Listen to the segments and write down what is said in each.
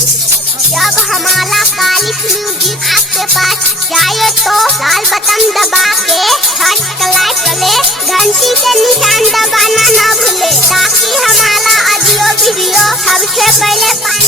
जब हमारा कालिक म्यूजिक आपके पास जाए तो लाल बटन दबा के सब्सक्राइब करें, घंटी के निशान दबाना ना भूले ताकि हमारा ऑडियो वीडियो सबसे पहले पाए।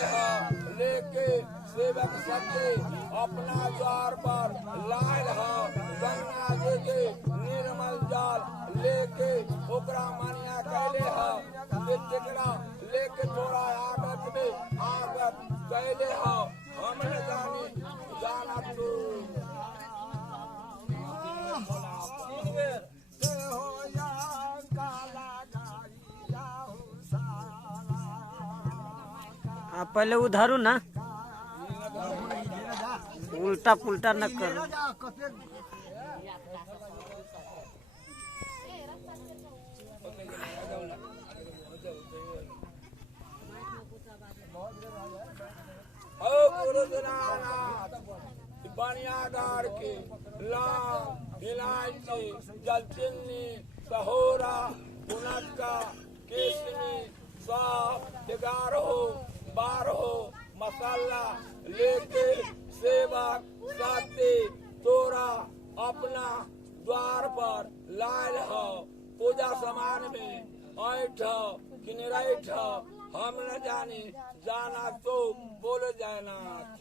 लेके सेवक सके अपना द्वार पर लाल गंगा जी के निर्मल जल लेके ओकरा मानिया कैले लेके थोड़ा आगत में आगत कैले हमने जाना तो पहले उधरू ना उल्टा पुल्टा न करो। बनियादार के लाल इलायची जलचीनी सहोरा पुनक्का केसनी साफ 11 मसाला लेके सेवक साथी तोरा अपना द्वार पर लाल पूजा सामान में ऐठ कि निरैठ हम न जानी जाना तो बोलो जयनाथ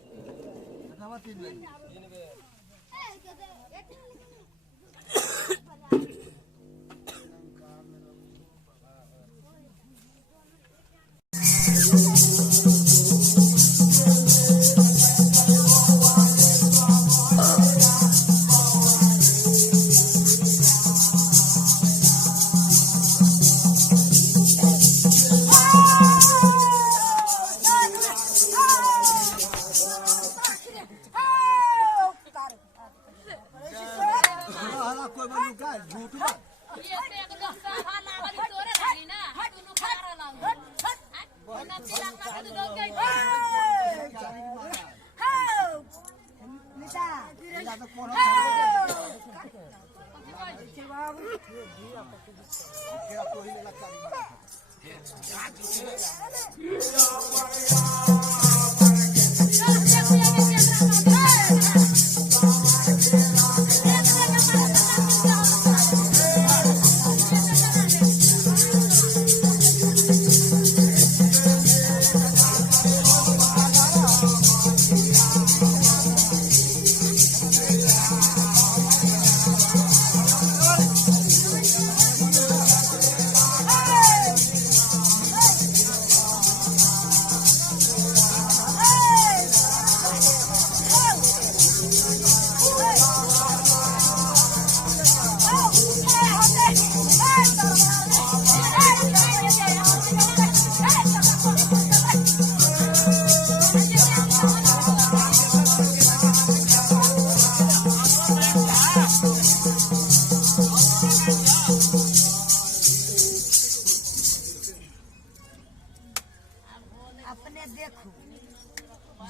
अपने देखो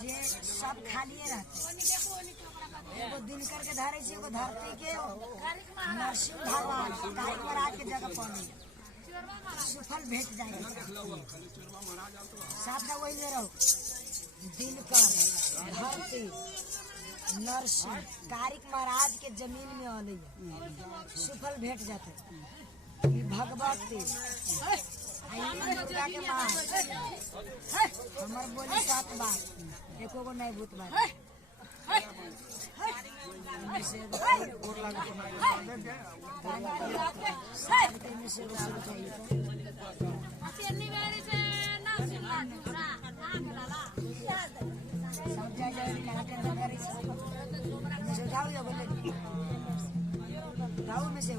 ये सब खालिए रहते एगो दिनकर के धारे से एगो धरती के नरसिंह भगवान काली महाराज के जगह पड़े सुफल भेट जाएगा साथ में वही ले रहो दिनकर धरती नरसिंह कारिक महाराज के जमीन में आले सुफल भेट जाते भगवती दुर्गा के माँ हमार बोली 7 बात एको गो नहीं भूत बात गाँव में से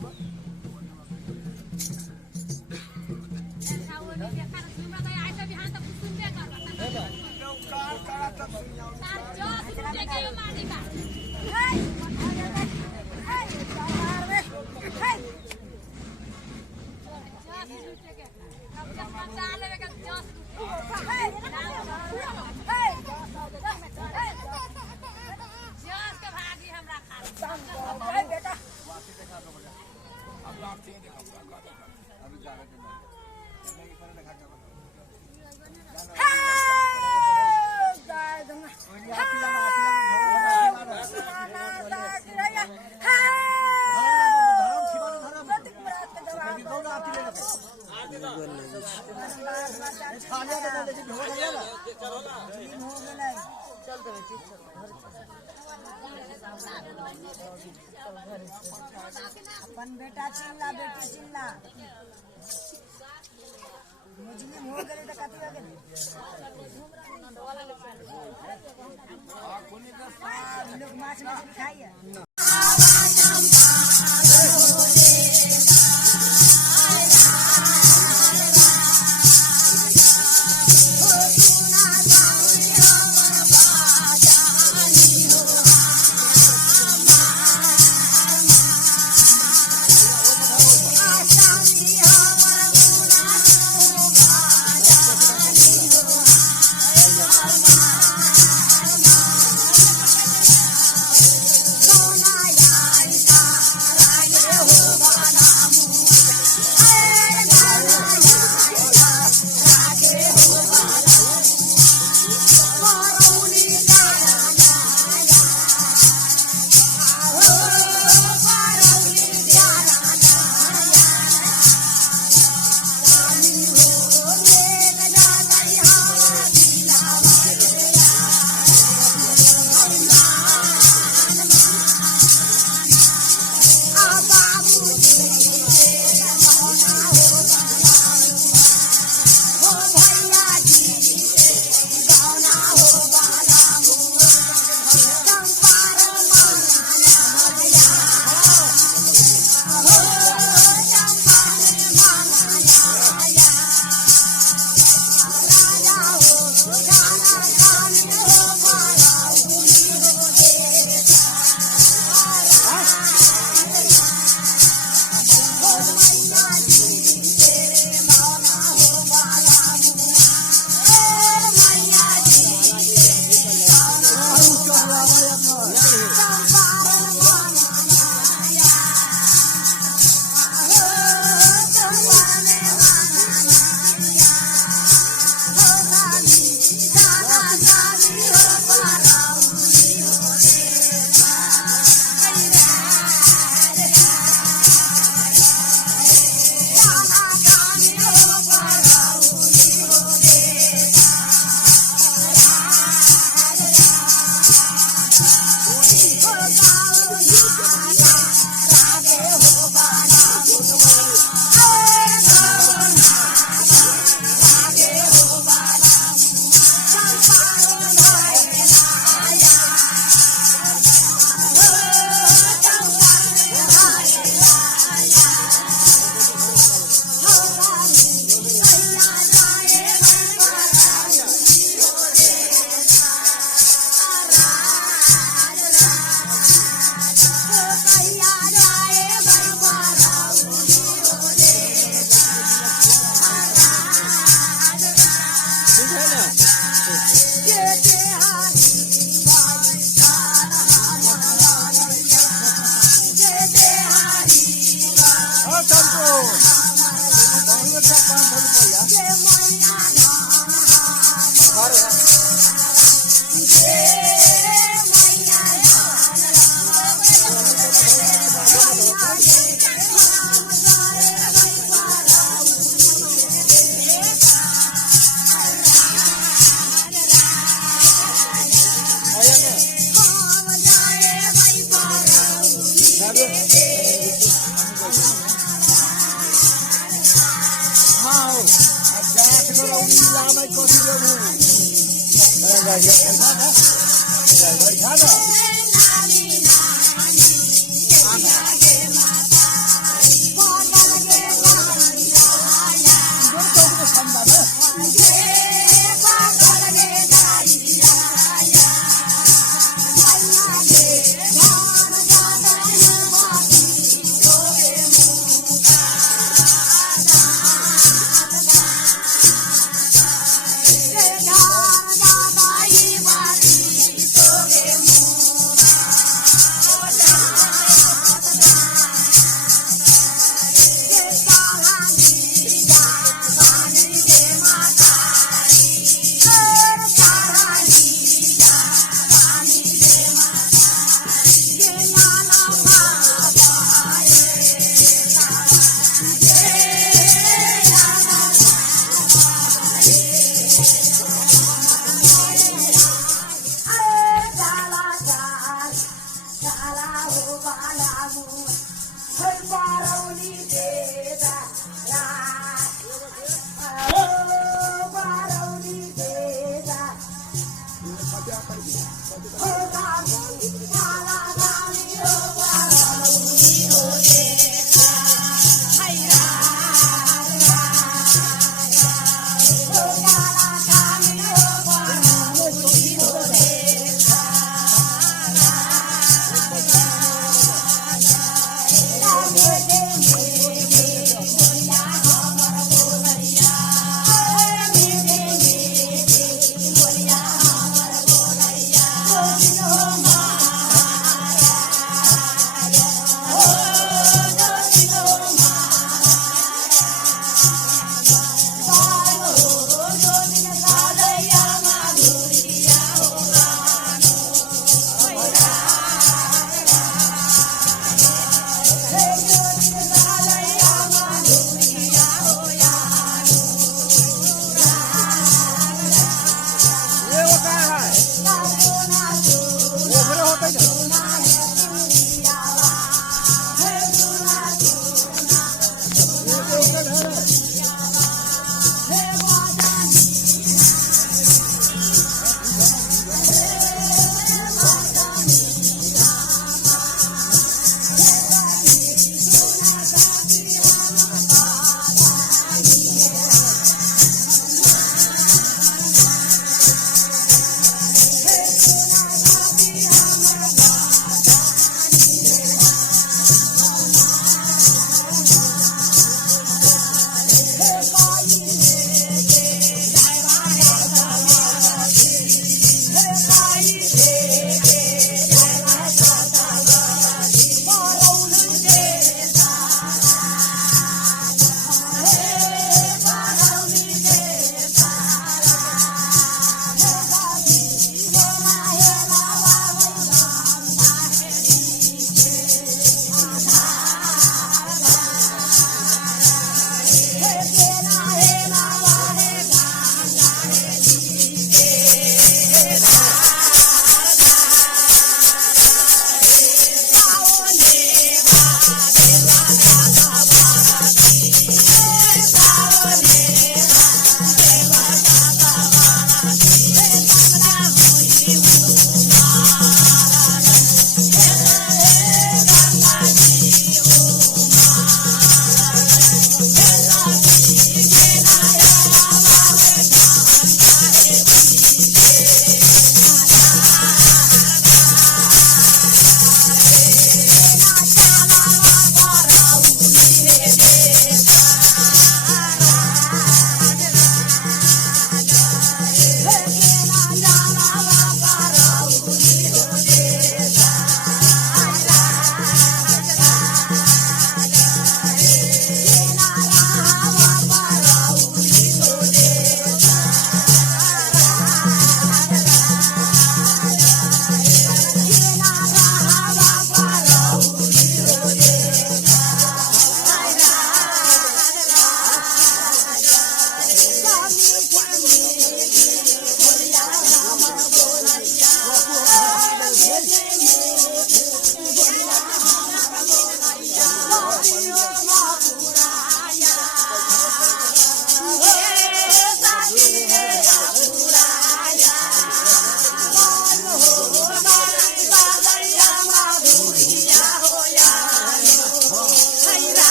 अपन बेटा चिल्ला बेटी चिल्ला मुझे हो गए तो कथी हो गए लोग माछ मछली खाइए Sonar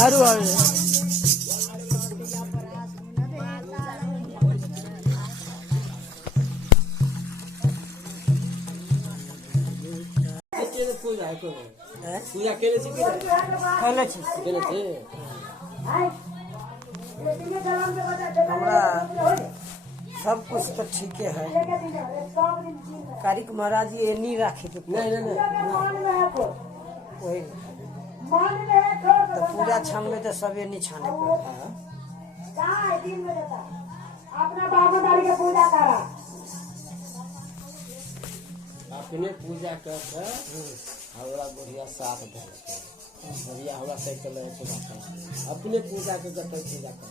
उधारू आवे पूजा केले छी कि पहले छी केले छी हमरा सब कुछ तो ठीके है कारिक महाराज ये नहीं राखे तो नहीं नहीं नहीं वही तो पूजा छान में तो सब ये नहीं छाने अपना बाबूदारी के पूजा करा अपने पूजा कर हमरा बढ़िया साथ दे बढ़िया हमरा साइकिल में पूजा कर अपने पूजा के जब पूजा कर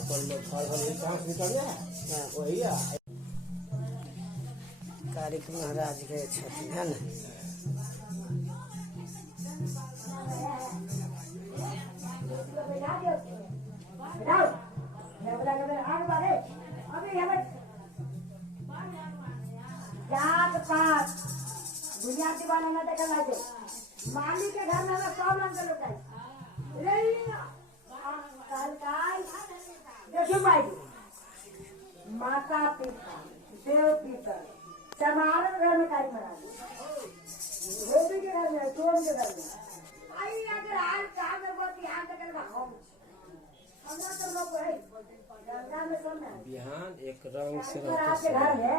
अपन में घर घर कहाँ निकल गया वही है कारिक महाराज के छथिन है ना जात पात दुनिया दीवाना न देखल लागे माली के घर में सब रंग के लोग काल देखो भाई माता पिता देव पिता समारोह घर में काई मरा होली के घर में सोम के घर में आई अगर आज काम में बहुत ध्यान से करवा हमरा तो लोग है गंगा में सोना बिहान एक रंग से आपके घर में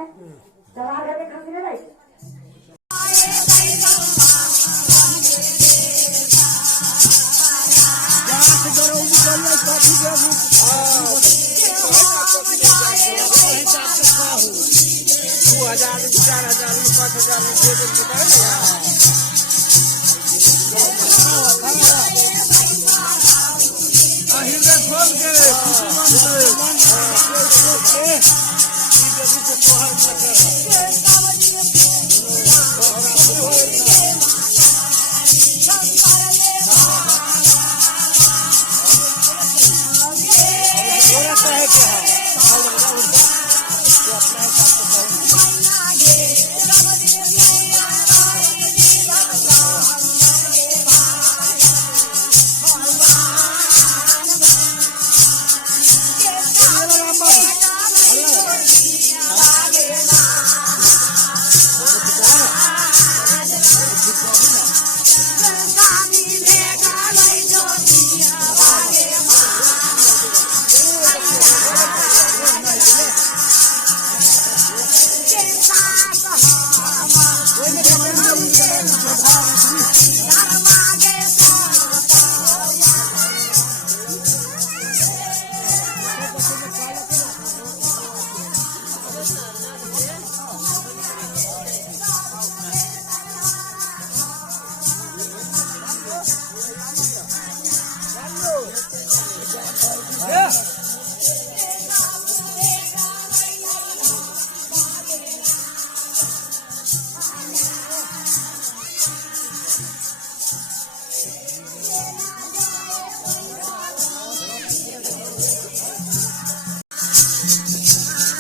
सवाल करके खर्च नहीं रही खोल के